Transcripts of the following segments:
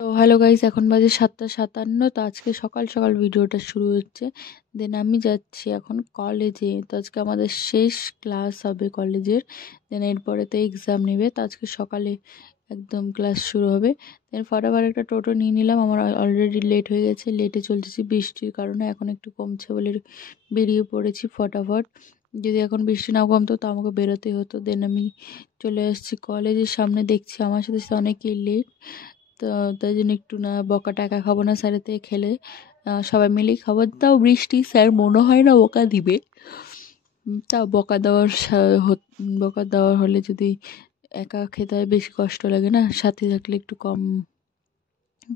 তো hello guys, এখন বাজে 7:57। তো আজকে সকাল সকাল ভিডিওটা শুরু হচ্ছে। দেন আমি যাচ্ছি এখন কলেজে। তো আজকে আমাদের শেষ ক্লাস হবে কলেজের। দেন এরপরে তো এক্সাম নেবে। তো আজকে সকালে একদম ক্লাস শুরু হবে। দেন ফটাফট একটা টোটো নিয়ে নিলাম, আমার অলরেডি লেট হয়ে গেছে। লেটে চলতেছি বৃষ্টির কারণে, এখন একটু কমছে বলে বেরিয়ে পড়েছি ফটাফট। যদি এখন বৃষ্টি না কমতো তো আমাকে বেরোতেই হতো। দেন আমি চলে আসছি কলেজের সামনে, দেখছি আমার সাথে সাথে অনেকেই লেট। তো তাই জন্য একটু না বকা টাকা খাবো না স্যারের থেকে, খেলে সবাই মিলেই খাবো। তাও বৃষ্টি, স্যার মনে হয় না বকা দিবে। তাও বকা দেওয়ার হলে যদি একা খেতে হয় বেশি কষ্ট লাগে না, সাথে থাকলে একটু কম।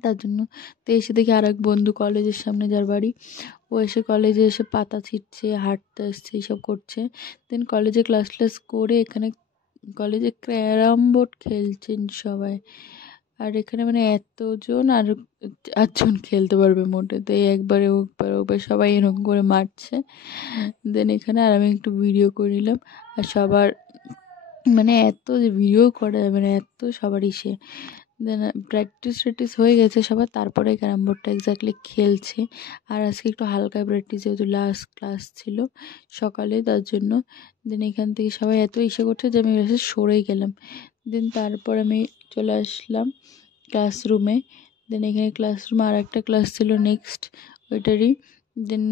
তার জন্য তো এসে দেখি আর এক বন্ধু কলেজের সামনে, যার বাড়ি, ও এসে কলেজে এসে পাতা ছিটছে, হাঁটতে আসছে, এইসব করছে। দেন কলেজে ক্লাস ক্লাস করে এখানে কলেজে ক্যারাম বোর্ড খেলছেন সবাই। আর এখানে মানে এতজন, আর 4জন খেলতে পারবে মোটে। তো এই একবারে ওকবার সবাই এরকম করে মারছে। দেন এখানে আর আমি একটু ভিডিও করে নিলাম। আর সবার মানে এত যে ভিডিও করা যাবে না, এত সবারই সে। দেন প্র্যাকটিস হয়ে গেছে সবার, তারপরে ক্যারাম বোর্ডটা এক্স্যাক্টলি খেলছে। আর আজকে একটু হালকা প্র্যাকটিস, যেহেতু লাস্ট ক্লাস ছিল সকালে, তার জন্য। দেন এখান থেকে সবাই এত ইসে করছে যে আমি এসে সরেই গেলাম। দেন তারপর আমি চলে আসলাম ক্লাসরুমে। দেন এখানে ক্লাসরুমে আর একটা ক্লাস ছিল নেক্সট ওইটারই। দেন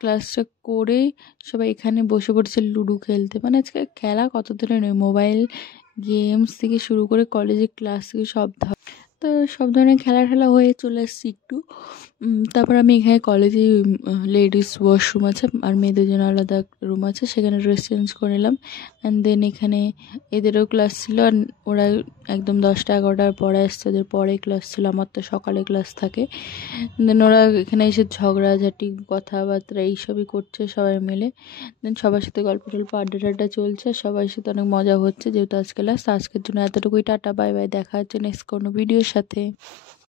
ক্লাসটা করে সবাই এখানে বসে পড়েছে লুডো খেলতে। মানে আজকে খেলা কত ধরনের নয়, মোবাইল গেমস থেকে শুরু করে কলেজের ক্লাস থেকে সব ধরনের খেলা হয়ে চলে এসেছি একটু। তারপর আমি এখানে কলেজে লেডিস ওয়াশরুম আছে আর মেয়েদের জন্য আলাদা রুম আছে, সেখানে ড্রেস চেঞ্জ করে নিলাম। অ্যান্ড দেন এখানে এদেরও ক্লাস ছিল, আর ওরা একদম 10টা-11টার পরে আসছে, ওদের পরে ক্লাস ছিল, আমার তো সকালে ক্লাস থাকে। দেন ওরা এখানে এসে ঝগড়াঝাটি, কথাবার্তা এইসবই করছে সবাই মিলে। দেন সবার সাথে গল্প টল্প আড্ডা চলছে, সবার সাথে অনেক মজা হচ্ছে, যেহেতু আজকে লাস্ট। আজকের জন্য এতটুকুই, টাটা বাই বাই, দেখা হচ্ছে নেক্সট কোনো ভিডিওর সাথে।